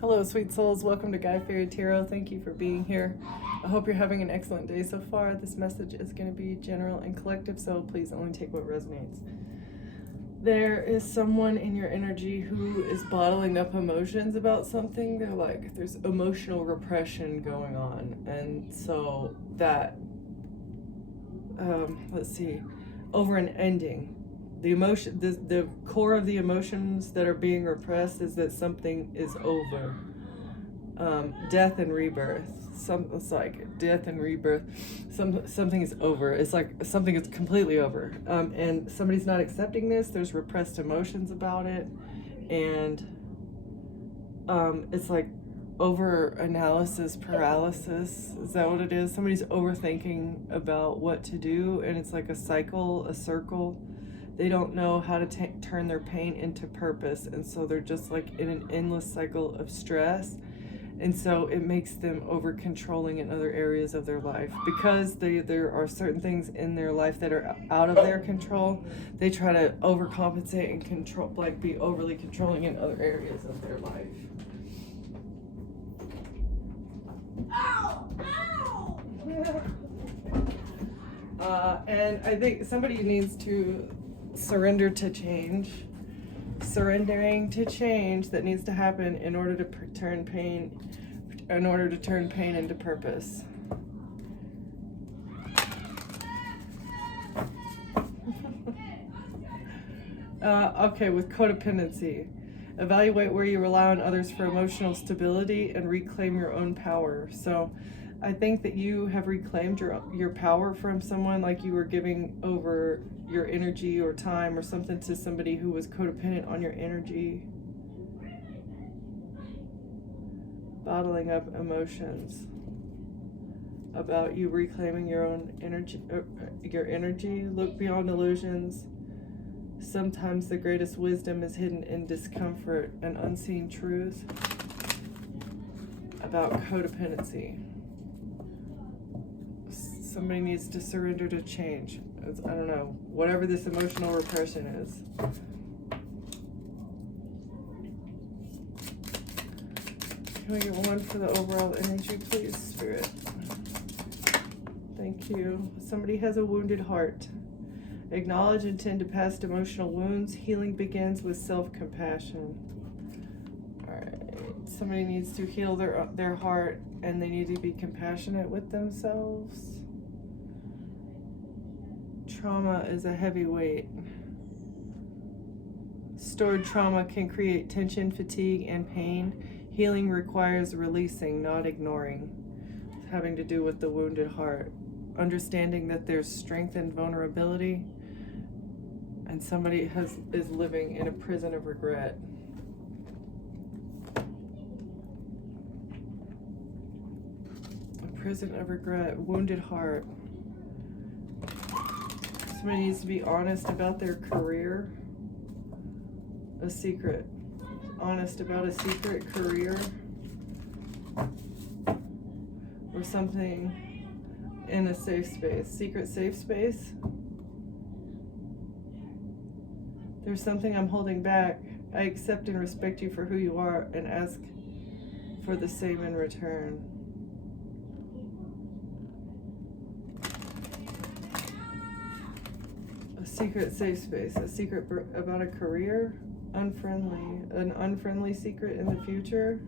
Hello, sweet souls. Welcome to Guy Fairy Tarot. Thank you for being here. I hope you're having an excellent day so far. This message is going to be general and collective, so please only take what resonates. There is someone in your energy who is bottling up emotions about something. They're like, there's emotional repression going on. And so that, over an ending. The emotion, the core of the emotions that are being repressed is that something is over. Death and rebirth. It's like death and rebirth. Something is over. It's like something is completely over. And somebody's not accepting this. There's repressed emotions about it, and it's like over analysis paralysis. Is that what it is? Somebody's overthinking about what to do, and it's like a cycle, a circle. They don't know how to turn their pain into purpose, and so they're just like in an endless cycle of stress, and so it makes them over controlling in other areas of their life. Because there are certain things in their life that are out of their control, they try to overcompensate and control, like be overly controlling in other areas of their life. And I think somebody needs to surrender to change. Surrendering to change that needs to happen in order to turn pain into purpose. Okay, with codependency. Evaluate where you rely on others for emotional stability and reclaim your own power. So I think that you have reclaimed your power from someone, like you were giving over your energy or time or something to somebody who was codependent on your energy. Bottling up emotions about you reclaiming your own energy. Look beyond illusions. Sometimes the greatest wisdom is hidden in discomfort and unseen truth about codependency. Somebody needs to surrender to change. I don't know, whatever this emotional repression is. Can we get one for the overall energy, please, Spirit? Thank you. Somebody has a wounded heart. Acknowledge and tend to past emotional wounds. Healing begins with self-compassion. All right. Somebody needs to heal their heart, and they need to be compassionate with themselves. Trauma is a heavy weight. Stored trauma can create tension, fatigue, and pain. Healing requires releasing, not ignoring. It's having to do with the wounded heart. Understanding that there's strength and vulnerability, and somebody is living in a prison of regret. A prison of regret, wounded heart. Somebody needs to be honest about their career. A secret. Honest about a secret career. Or something in a safe space. Secret safe space. There's something I'm holding back. I accept and respect you for who you are and ask for the same in return. A secret safe space. A secret about a career. Unfriendly. An unfriendly secret in the future.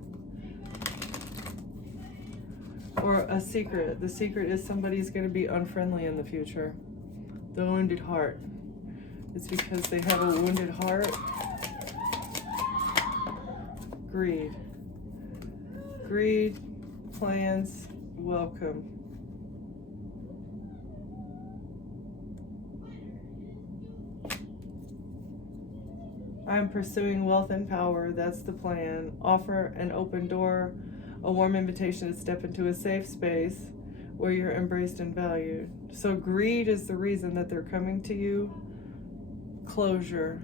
Or a secret. The secret is somebody's going to be unfriendly in the future. The wounded heart. It's because they have a wounded heart. Greed. Greed, plans, welcome. I'm pursuing wealth and power. That's the plan. Offer an open door, a warm invitation to step into a safe space where you're embraced and valued. So greed is the reason that they're coming to you. Closure.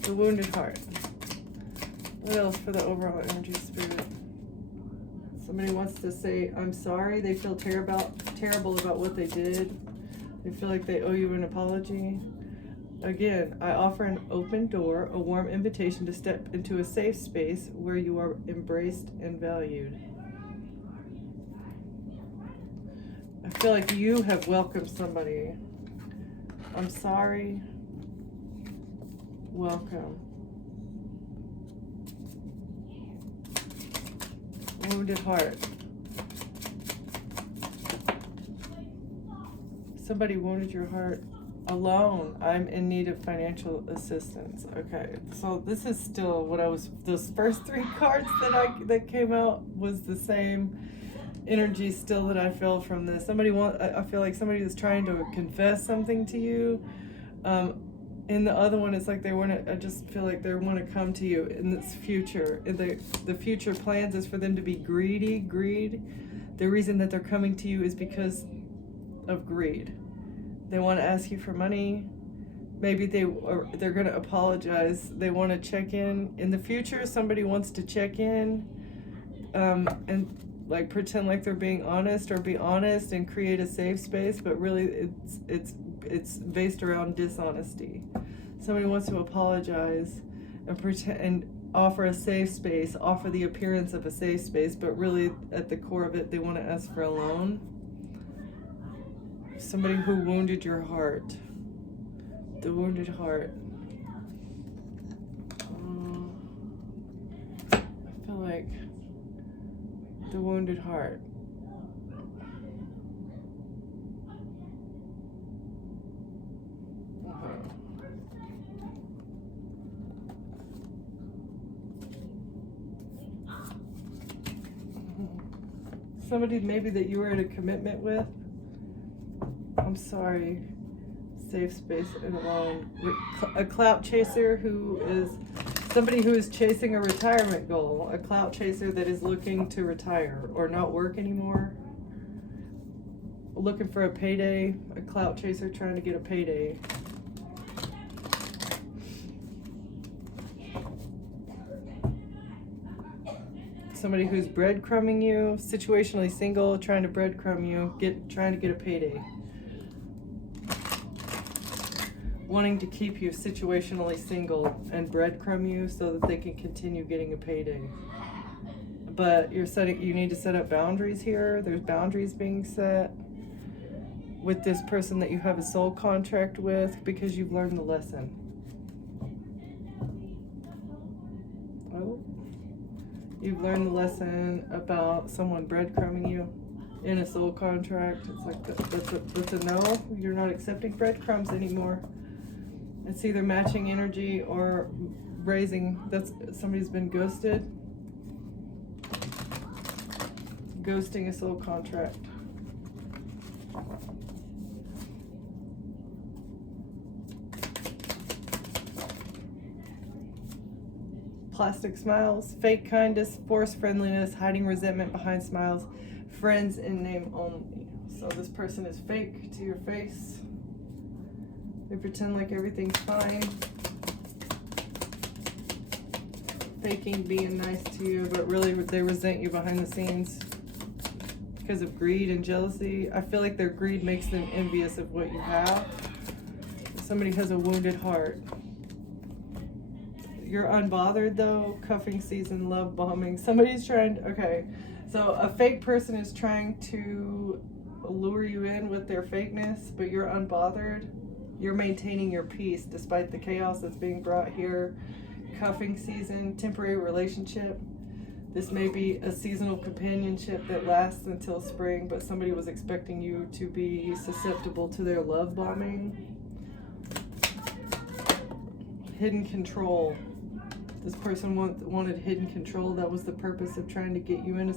The wounded heart. What else for the overall energy, Spirit? Somebody wants to say, I'm sorry. They feel terrible about what they did. They feel like they owe you an apology. Again, I offer an open door, a warm invitation to step into a safe space where you are embraced and valued. I feel like you have welcomed somebody. I'm sorry. Welcome. Wounded heart. Somebody wounded your heart. Alone. I'm in need of financial assistance. Okay, so this is still what I was. Those first three cards that came out was the same energy still that I feel from this. I feel like somebody is trying to confess something to you. In the other one, it's like I just feel like they want to come to you in this future. The future plans is for them to be greed. The reason that they're coming to you is because of greed. They want to ask you for money. Maybe they're going to apologize. They want to check in the future. Somebody wants to check in, and like pretend like they're being honest or be honest and create a safe space, but really it's based around dishonesty. Somebody wants to apologize and pretend and offer a safe space, offer the appearance of a safe space, but really at the core of it, they want to ask for a loan. Somebody who wounded your heart. The wounded heart. I feel like the wounded heart. Somebody maybe that you were in a commitment with. I'm sorry. Safe space and alone. A clout chaser who is somebody who is chasing a retirement goal. A clout chaser that is looking to retire or not work anymore. Looking for a payday. A clout chaser trying to get a payday. Somebody who's breadcrumbing you, situationally single, trying to breadcrumb you, trying to get a payday. Wanting to keep you situationally single and breadcrumb you so that they can continue getting a payday. But you need to set up boundaries here. There's boundaries being set with this person that you have a soul contract with because you've learned the lesson. Oh. You've learned the lesson about someone breadcrumbing you in a soul contract. It's like that's a no. You're not accepting breadcrumbs anymore. It's either matching energy or raising. That's somebody's been ghosted. Ghosting a soul contract. Plastic smiles, fake kindness, forced friendliness, hiding resentment behind smiles, friends in name only. So this person is fake to your face. They pretend like everything's fine. Faking being nice to you, but really they resent you behind the scenes because of greed and jealousy. I feel like their greed makes them envious of what you have. Somebody has a wounded heart. You're unbothered though, cuffing season, love bombing. Somebody's trying to, okay. So a fake person is trying to lure you in with their fakeness, but you're unbothered. You're maintaining your peace despite the chaos that's being brought here. Cuffing season, temporary relationship. This may be a seasonal companionship that lasts until spring, but somebody was expecting you to be susceptible to their love bombing. Hidden control. This person wanted hidden control. That was the purpose of trying to get you in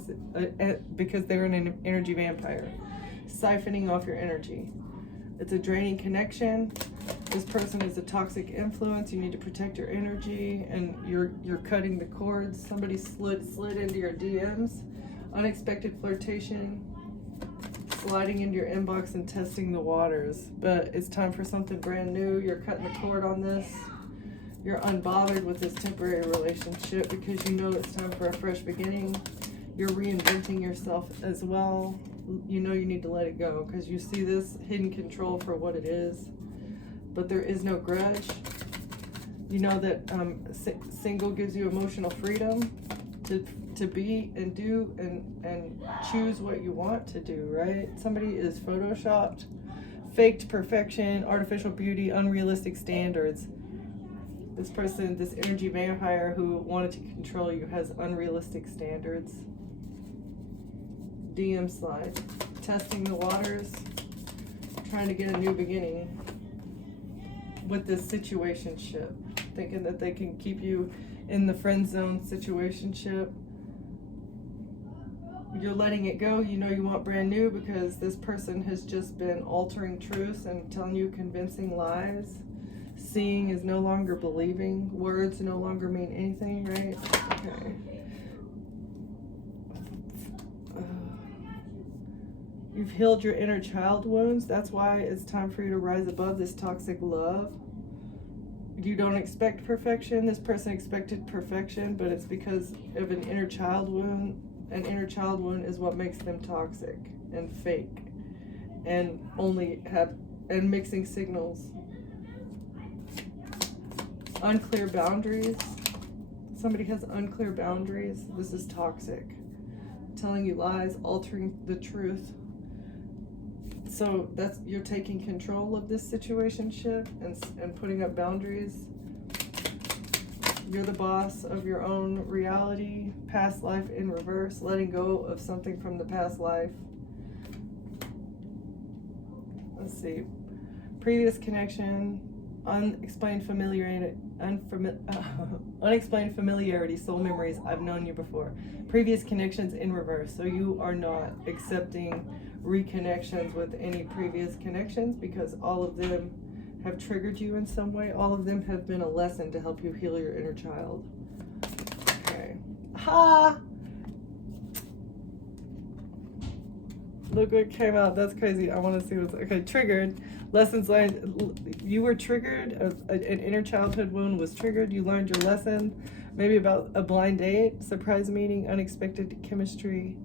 because they're an energy vampire. Siphoning off your energy. It's a draining connection. This person is a toxic influence. You need to protect your energy, and you're cutting the cords. Somebody slid into your DMs. Unexpected flirtation. Sliding into your inbox and testing the waters. But it's time for something brand new. You're cutting the cord on this. You're unbothered with this temporary relationship because you know it's time for a fresh beginning. You're reinventing yourself as well. You know you need to let it go because you see this hidden control for what it is, but there is no grudge. You know that single gives you emotional freedom to be and do and choose what you want to do, right? Somebody is photoshopped, faked perfection, artificial beauty, unrealistic standards. This person, this energy vampire who wanted to control you, has unrealistic standards. DM slide. Testing the waters, trying to get a new beginning with this situationship, thinking that they can keep you in the friend zone situationship. You're letting it go. You know you want brand new because this person has just been altering truths and telling you convincing lies. Seeing is no longer believing. Words no longer mean anything, right? Okay. You've healed your inner child wounds. That's why it's time for you to rise above this toxic love. You don't expect perfection. This person expected perfection, but it's because of an inner child wound. An inner child wound is what makes them toxic and fake and and mixing signals. Unclear boundaries. Somebody has unclear boundaries. This is toxic. Telling you lies, altering the truth. So you're taking control of this situationship and putting up boundaries. You're the boss of your own reality. Past life in reverse. Letting go of something from the past life. Let's see. Previous connection. Unexplained familiarity. Unexplained familiarity. Soul memories. I've known you before. Previous connections in reverse. So you are not accepting reconnections with any previous connections because all of them have triggered you in some way. All of them have been a lesson to help you heal your inner child. Okay. Ha! Look what came out. That's crazy. I want to see what's... Okay, triggered. Lessons learned. You were triggered. An inner childhood wound was triggered. You learned your lesson. Maybe about a blind date, surprise meeting, unexpected chemistry.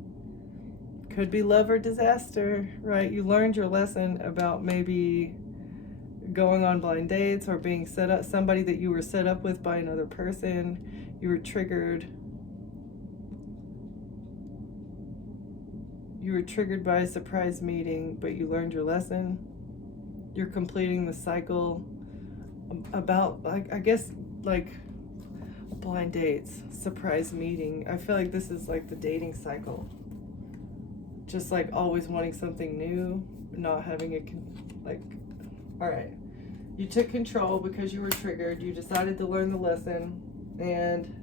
Could be love or disaster, right? You learned your lesson about maybe going on blind dates or being set up, somebody that you were set up with by another person. You were triggered. You were triggered by a surprise meeting, but you learned your lesson. You're completing the cycle about, I guess, blind dates, surprise meeting. I feel like this is like the dating cycle. Just like always wanting something new, not having it, all right. You took control because you were triggered. You decided to learn the lesson, and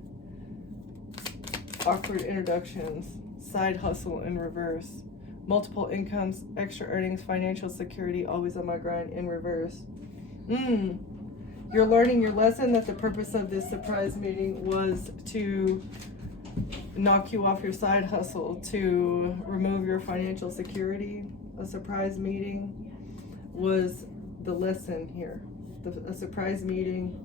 awkward introductions, side hustle in reverse, multiple incomes, extra earnings, financial security, always on my grind in reverse. You're learning your lesson that the purpose of this surprise meeting was to knock you off your side hustle, to remove your financial security. A surprise meeting was the lesson here. A surprise meeting,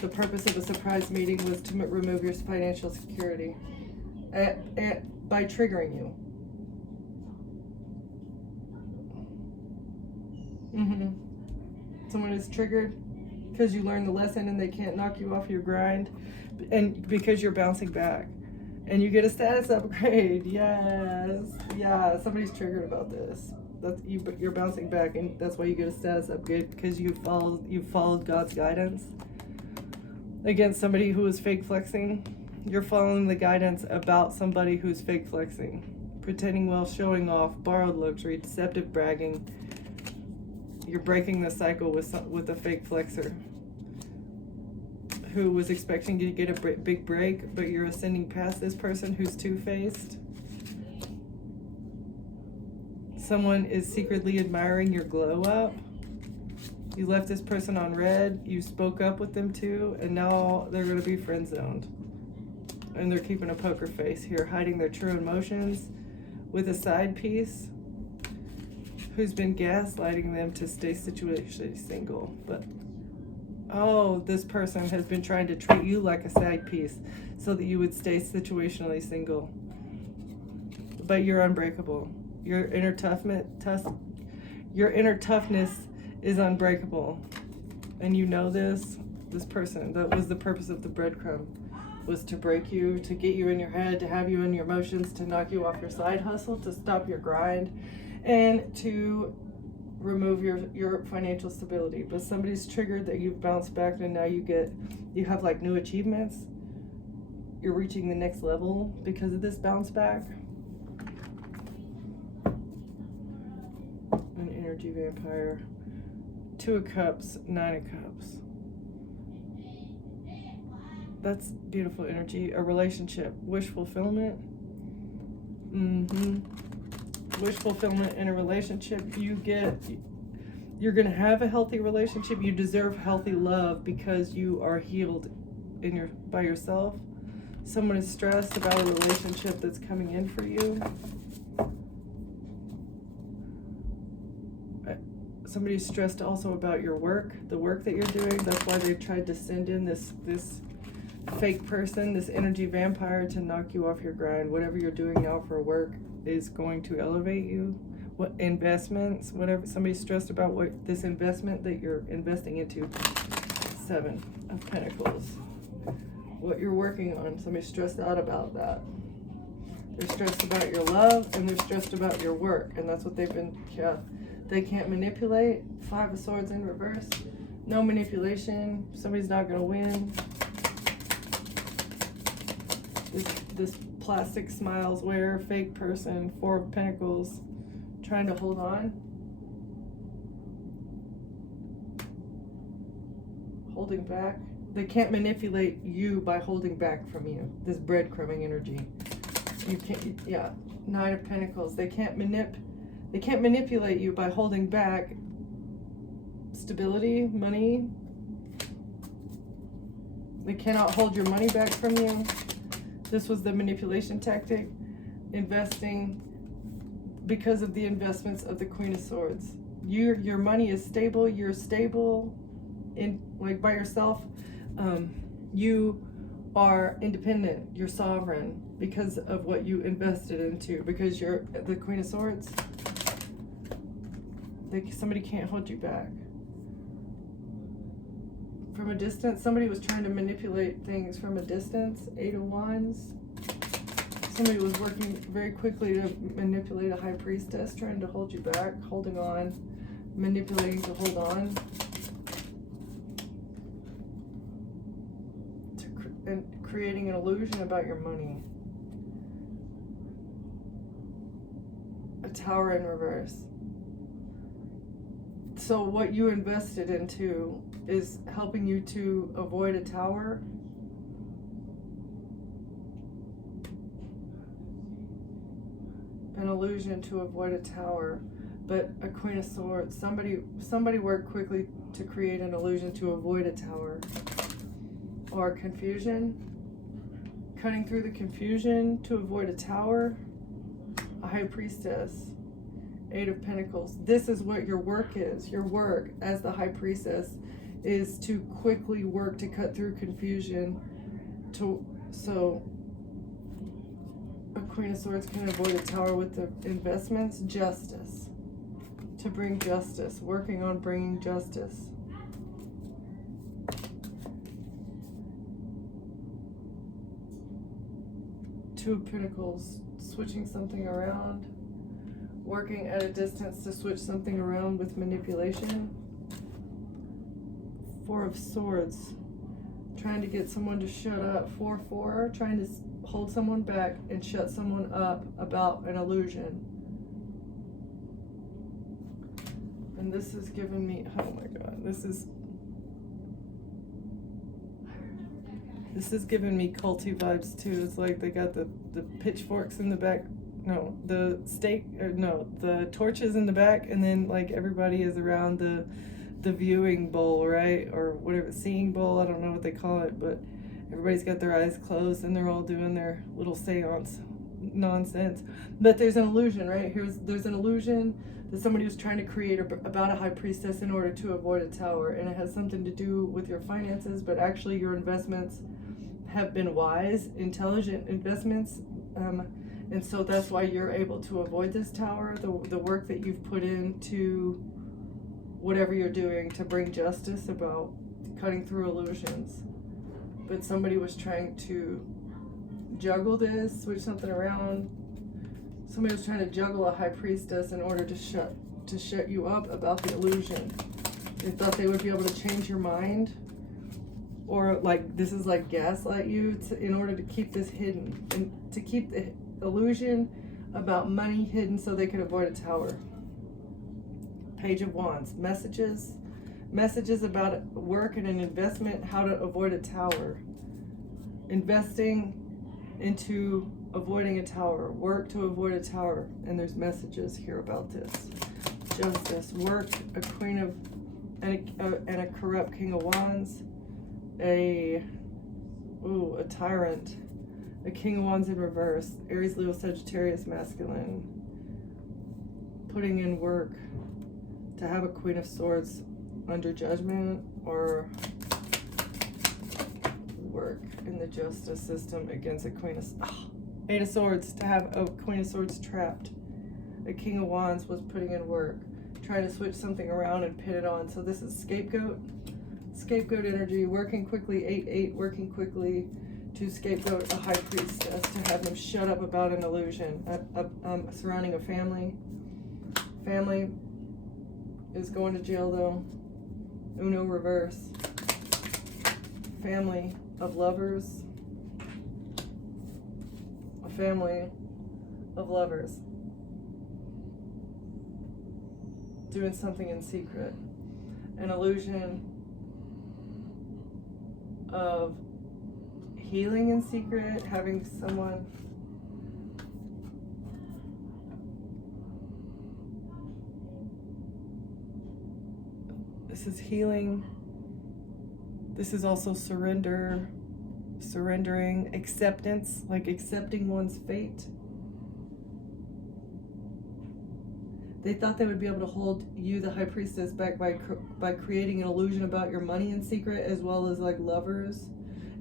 the purpose of a surprise meeting was to remove your financial security by triggering you. Someone is triggered because you learned the lesson and they can't knock you off your grind, and because you're bouncing back and you get a status upgrade. Yes, yeah, somebody's triggered about this. That's you, but you're bouncing back, and that's why you get a status upgrade, because you followed God's guidance against somebody who is fake flexing. You're following the guidance about somebody who's fake flexing, pretending well, showing off, borrowed luxury, deceptive bragging. You're breaking the cycle with a fake flexer who was expecting you to get a big break, but you're ascending past this person who's two-faced. Someone is secretly admiring your glow up. You left this person on red. You spoke up with them too, and now they're going to be friend zoned. And they're keeping a poker face here, hiding their true emotions with a side piece who's been gaslighting them to stay situationally single. But Oh, this person has been trying to treat you like a side piece so that you would stay situationally single. But you're unbreakable. Your inner toughness is unbreakable. And you know this. This person, that was the purpose of the breadcrumb, was to break you, to get you in your head, to have you in your emotions, to knock you off your side hustle, to stop your grind, and to remove your financial stability. But somebody's triggered that you've bounced back, and now you have like new achievements. You're reaching the next level because of this bounce back. An energy vampire. 2 of Cups, 9 of Cups. That's beautiful energy. A relationship. Wish fulfillment. Wish fulfillment in a relationship. You're going to have a healthy relationship. You deserve healthy love because you are healed by yourself. Someone is stressed about a relationship that's coming in for you. Somebody's stressed also about your work, the work that you're doing. That's why they tried to send in this fake person, this energy vampire, to knock you off your grind. Whatever you're doing now for work is going to elevate you. What investments, whatever, somebody's stressed about what this investment that you're investing into. 7 of Pentacles. What you're working on, somebody's stressed out about that. They're stressed about your love and they're stressed about your work, and that's what they've been, They can't manipulate. 5 of Swords in reverse. No manipulation. Somebody's not going to win. This plastic smiles wearer, fake person, 4 of Pentacles, trying to hold on. Holding back. They can't manipulate you by holding back from you. This breadcrumbing energy. You can't, 9 of Pentacles. They can't manipulate you by holding back stability, money. They cannot hold your money back from you. This was the manipulation tactic. Investing because of the investments of the Queen of Swords. Your money is stable. You're stable in like by yourself. You are independent. You're sovereign because of what you invested into. Because you're the Queen of Swords. Somebody can't hold you back. From a distance, somebody was trying to manipulate things from a distance. 8 of Wands. Somebody was working very quickly to manipulate a High Priestess, trying to hold you back, holding on, manipulating to hold on. And creating an illusion about your money. A Tower in reverse. So what you invested into is helping you to avoid a tower. An illusion to avoid a tower. But a Queen of Swords, somebody worked quickly to create an illusion to avoid a tower. Or confusion. Cutting through the confusion to avoid a tower. A High Priestess. 8 of Pentacles. This is what your work is. Your work as the High Priestess is to quickly work to cut through confusion. So a Queen of Swords can avoid a tower with the investments. Justice. To bring justice. Working on bringing justice. Two of Pentacles. Switching something around. Working at a distance to switch something around with manipulation. 4 of Swords. Trying to get someone to shut up. 4-4. Trying to hold someone back and shut someone up about an illusion. And this is giving me, oh my God, this is giving me culty vibes too. It's like they got the pitchforks in the back. No, the torches in the back, and then like everybody is around the viewing bowl, right? Or whatever, seeing bowl, I don't know what they call it, but everybody's got their eyes closed and they're all doing their little seance, nonsense. But there's an illusion, right? There's an illusion that somebody was trying to create about a high priestess in order to avoid a tower, and it has something to do with your finances, but actually your investments have been wise, intelligent investments, and so that's why you're able to avoid this tower. The work that you've put into whatever you're doing to bring justice about cutting through illusions. But somebody was trying to juggle this, switch something around. Somebody was trying to juggle a high priestess in order to shut you up about the illusion. They thought they would be able to change your mind, or like this is like gaslight you in order to keep this hidden and to keep the illusion about money hidden so they could avoid a tower. Page of Wands, messages about work and an investment, how to avoid a tower. Investing into avoiding a tower, work to avoid a tower, and there's messages here about this. Justice, work, a queen of, and a corrupt king of wands, a tyrant, a king of wands in reverse, Aries, Leo, Sagittarius, masculine, putting in work, to have a queen of swords under judgment, or work in the justice system against a queen of eight of swords, to have a queen of swords trapped. A king of wands was putting in work, trying to switch something around and pin it on. So this is scapegoat energy, working quickly, 8-8, working quickly to scapegoat a high priestess, to have them shut up about an illusion surrounding a family. Family is going to jail though. Uno reverse. Family of lovers. A family of lovers doing something in secret. An illusion of healing in secret, having someone this is healing. This is also surrendering, acceptance, like accepting one's fate. They thought they would be able to hold you, the high priestess, back by creating an illusion about your money in secret, as well as like lovers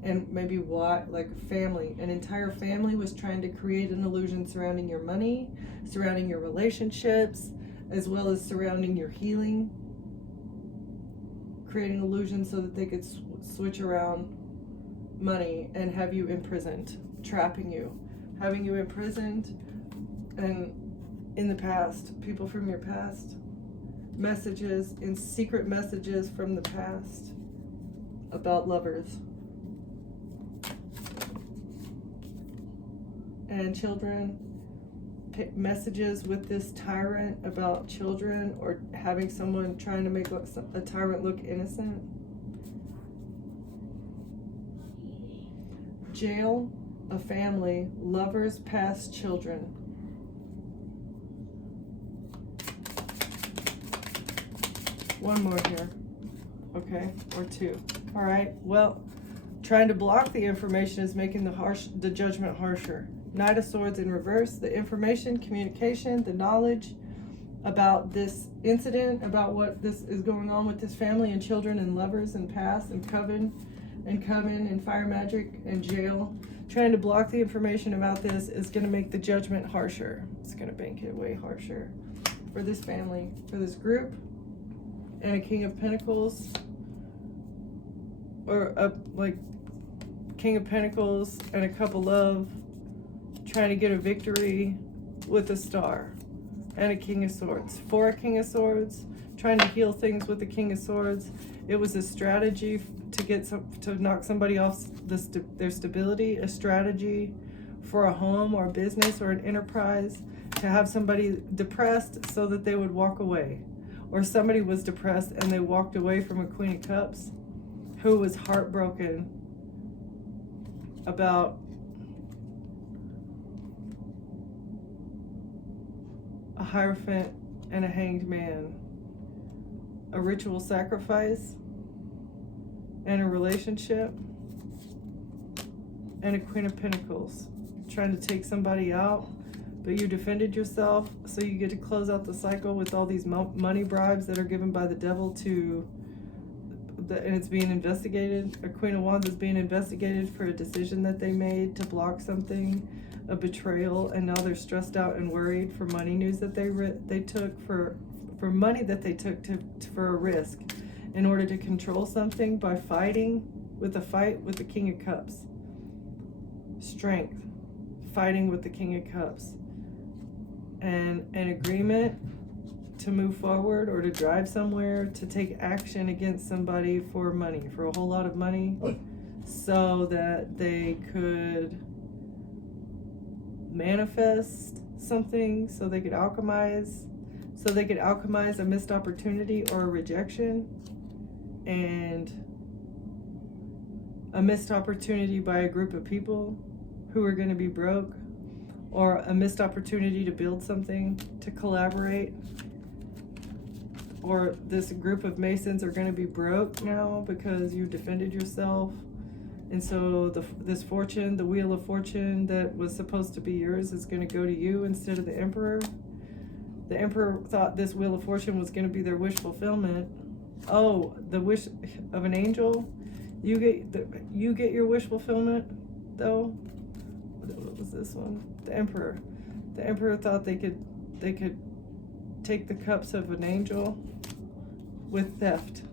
and maybe like family. An entire family was trying to create an illusion surrounding your money, surrounding your relationships, as well as surrounding your healing. Creating illusions so that they could switch around money and have you imprisoned, trapping you, having you imprisoned, and in the past, people from your past, messages, in secret messages from the past about lovers and children, messages with this tyrant about children, or having someone trying to make a tyrant look innocent. Jail, a family, lovers, past, children. One more here. Okay, or two. All right, well, trying to block the information is making the judgment harsher. Knight of Swords in reverse, the information, communication, the knowledge about this incident, about what this is going on with this family and children and lovers and past and coven and fire magic and jail. Trying to block the information about this is going to make the judgment harsher. It's going to make it way harsher for this family, for this group. And a King of Pentacles, or a King of Pentacles and a Cup of Love, trying to get a victory with a Star, and a King of Swords. For a King of Swords, trying to heal things with the King of Swords. It was a strategy to knock somebody off their stability, a strategy for a home or a business or an enterprise, to have somebody depressed so that they would walk away. Or somebody was depressed and they walked away from a Queen of Cups who was heartbroken about a Hierophant and a Hanged Man, a ritual sacrifice, and a relationship, and a Queen of Pentacles. trying to take somebody out, but you defended yourself, so you get to close out the cycle with all these money bribes that are given by the devil and it's being investigated. A Queen of Wands is being investigated for a decision that they made to block something, a betrayal, and now they're stressed out and worried for money news that they took for money that they took for a risk in order to control something by fighting with the King of Cups. Strength, fighting with the King of Cups, and an agreement to move forward or to drive somewhere, to take action against somebody for money, for a whole lot of money, so that they could manifest something, so they could alchemize a missed opportunity or a rejection, and a missed opportunity by a group of people who are going to be broke, or a missed opportunity to build something, to collaborate, or this group of Masons are going to be broke now because you defended yourself. And so this fortune, the Wheel of Fortune that was supposed to be yours, is going to go to you instead of the Emperor. The Emperor thought this Wheel of Fortune was going to be their wish fulfillment. Oh, the wish of an angel. You get your wish fulfillment, though. What was this one? The Emperor. The Emperor thought they could take the cups of an angel with theft,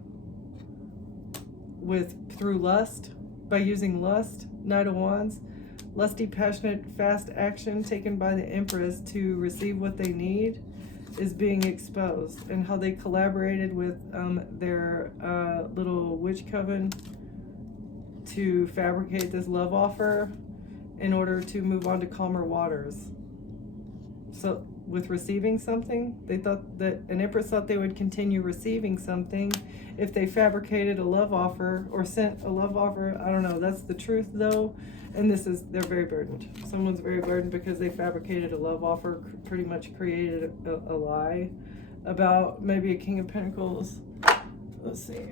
through lust, by using lust. Knight of Wands, lusty, passionate, fast action taken by the Empress to receive what they need is being exposed, and how they collaborated with their little witch coven to fabricate this love offer in order to move on to calmer waters. So with receiving something, they thought that an Empress thought they would continue receiving something if they fabricated a love offer or sent a love offer. I don't know, that's the truth though. And they're very burdened. Someone's very burdened because they fabricated a love offer, pretty much created a lie about maybe a King of Pentacles. Let's see.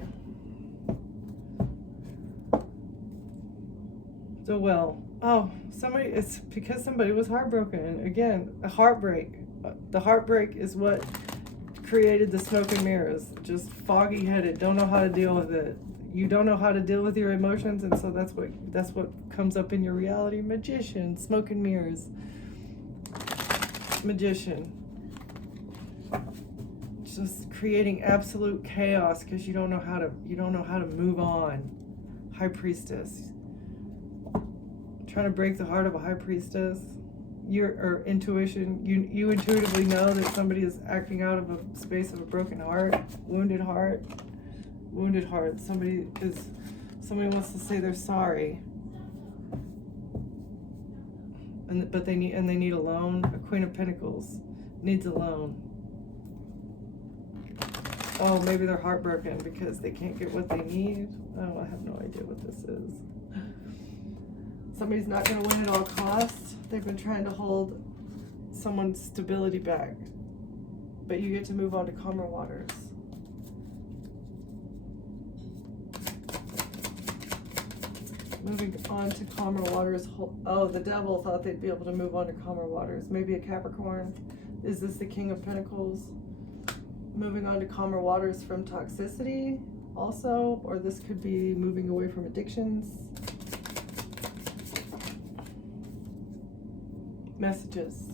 So it's because somebody was heartbroken. Again, a heartbreak. The heartbreak is what created the smoke and mirrors. Just foggy headed, don't know how to deal with it. You don't know how to deal with your emotions, and so that's what comes up in your reality. Magician, smoke and mirrors. Magician. Just creating absolute chaos because you don't know how to move on. High Priestess. Trying to break the heart of a High Priestess. Your intuition, you intuitively know that somebody is acting out of a space of a broken heart, wounded heart. Somebody wants to say they're sorry, but they need a loan. A Queen of Pentacles needs a loan. Oh, maybe they're heartbroken because they can't get what they need. Oh, I have no idea what this is. Somebody's not going to win at all costs. They've been trying to hold someone's stability back, but you get to move on to calmer waters. Moving on to calmer waters. Oh, the devil thought they'd be able to move on to calmer waters. Maybe a Capricorn. Is this the King of Pentacles? Moving on to calmer waters from toxicity also, or this could be moving away from addictions. Messages.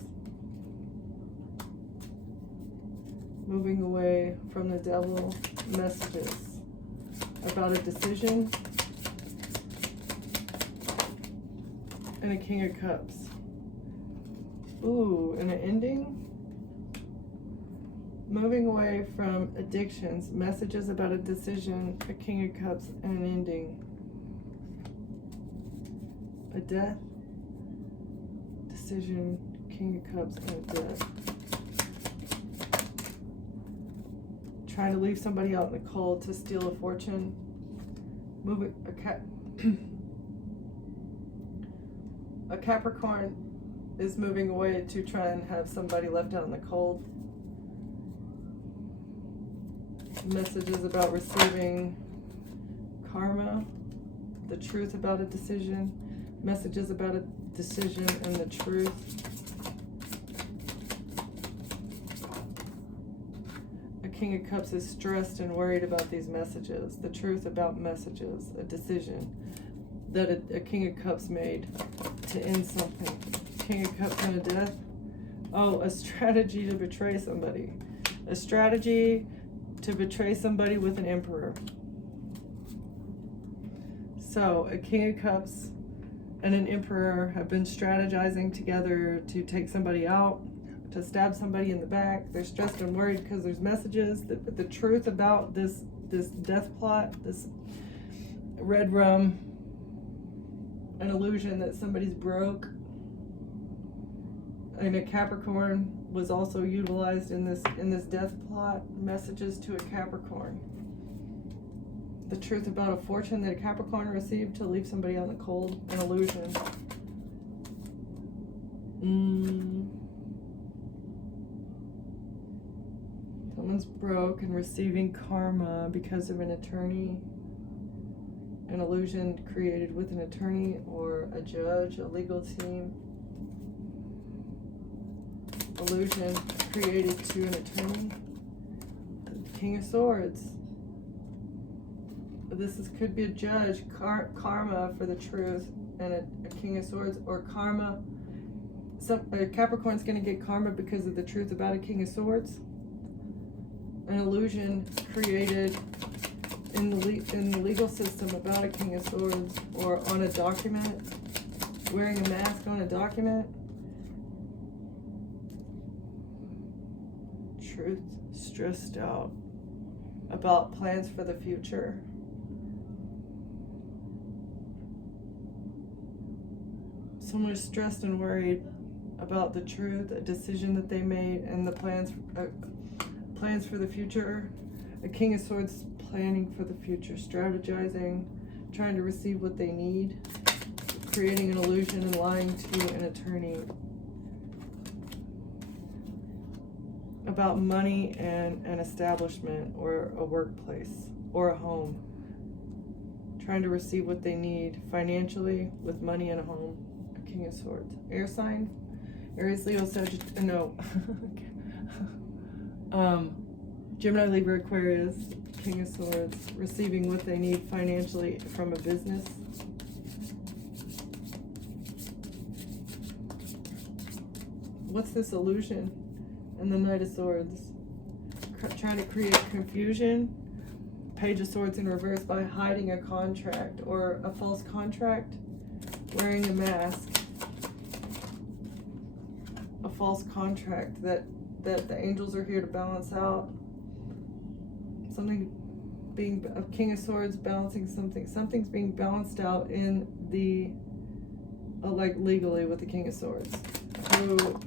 Moving away from the devil. Messages about a decision. And a King of Cups. Ooh, and an ending. Moving away from addictions. Messages about a decision. A King of Cups and an ending. A death. Decision, King of Cups, and death. Trying to leave somebody out in the cold to steal a fortune. Moving a Capricorn is moving away to try and have somebody left out in the cold. Messages about receiving karma, the truth about a decision. Messages about decision, and the truth. A King of Cups is stressed and worried about these messages, the truth about messages, a decision that a King of Cups made to end something. King of Cups and a death. Oh, a strategy to betray somebody. A strategy to betray somebody with an Emperor. So, a King of Cups and an Emperor have been strategizing together to take somebody out, to stab somebody in the back. They're stressed and worried because there's messages, the truth about this death plot, this red rum, an illusion that somebody's broke. And a Capricorn was also utilized in this death plot. Messages to a Capricorn. The truth about a fortune that a Capricorn received to leave somebody on the cold. An illusion. Someone's broke and receiving karma because of an attorney. An illusion created with an attorney or a judge, a legal team. Illusion created to an attorney. King of Swords. Could be a judge. Karma for the truth, and a King of Swords, or karma. A Capricorn's going to get karma because of the truth about a King of Swords. An illusion created in the legal system about a King of Swords, or on a document. Wearing a mask on a document. Truth, stressed out about plans for the future. Someone is stressed and worried about the truth, a decision that they made, and the plans for the future. A King of Swords planning for the future, strategizing, trying to receive what they need, creating an illusion and lying to an attorney. About money and an establishment or a workplace or a home. Trying to receive what they need financially with money and a home. A King of Swords. Air sign. Aries, Leo, Sagittarius. No. Gemini, Libra, Aquarius. King of Swords. Receiving what they need financially from a business. What's this illusion? And the Knight of Swords. Trying to create confusion. Page of Swords in reverse by hiding a contract or a false contract. Wearing a mask. A false contract that the angels are here to balance out. Something being a King of Swords balancing something. Something's being balanced out in the like legally with the King of Swords. Who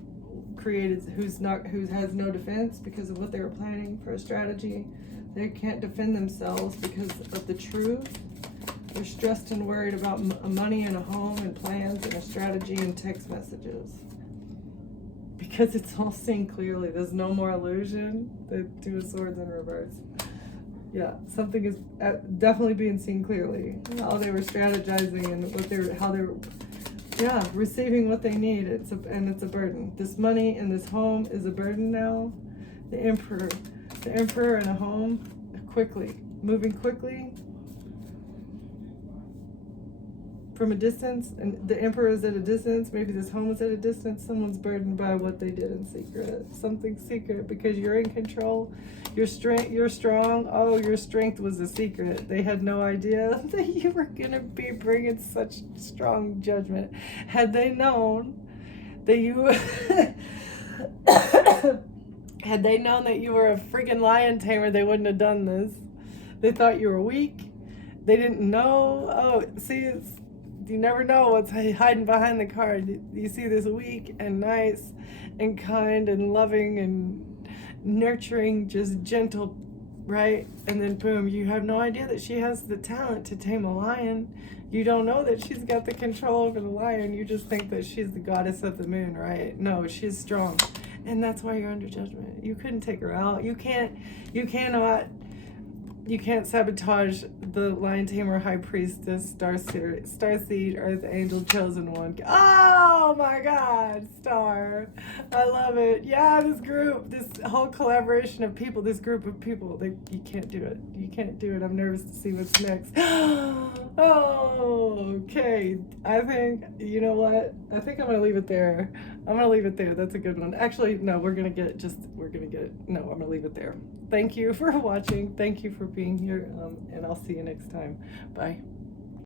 has no defense because of what they were planning for a strategy. They can't defend themselves because of the truth. They're stressed and worried about money and a home and plans and a strategy and text messages. Because it's all seen clearly. There's no more illusion. The Two of Swords in reverse. Yeah, something is definitely being seen clearly. How they were strategizing and how they were. Yeah, receiving what they need. It's a burden. This money and this home is a burden now. The Emperor and a home, moving quickly from a distance. And the Emperor is at a distance. Maybe this home is at a distance. Someone's burdened by what they did in secret. Something secret because you're in control. You're strong. Oh, your strength was a secret. They had no idea that you were going to be bringing such strong judgment. Had they known that you had they known that you were a freaking lion tamer, they wouldn't have done this. They thought you were weak. They didn't know. Oh, see, you never know what's hiding behind the card. You see this weak and nice and kind and loving and nurturing, just gentle, right? And then boom, you have no idea that she has the talent to tame a lion. You don't know that she's got the control over the lion. You just think that she's the goddess of the moon, right? No, she's strong. And that's why you're under judgment. You couldn't take her out. You cannot You can't sabotage the Lion Tamer High Priestess, Starseed, Earth Angel, Chosen One. Oh my God, Star. I love it. Yeah, this group, this whole collaboration of people, this group of people, you can't do it. You can't do it. I'm nervous to see what's next. Oh, okay. I think, you know what? I think I'm going to leave it there. I'm going to leave it there. That's a good one. Actually, no, no, I'm going to leave it there. Thank you for watching. Thank you for being here, and I'll see you next time. Bye.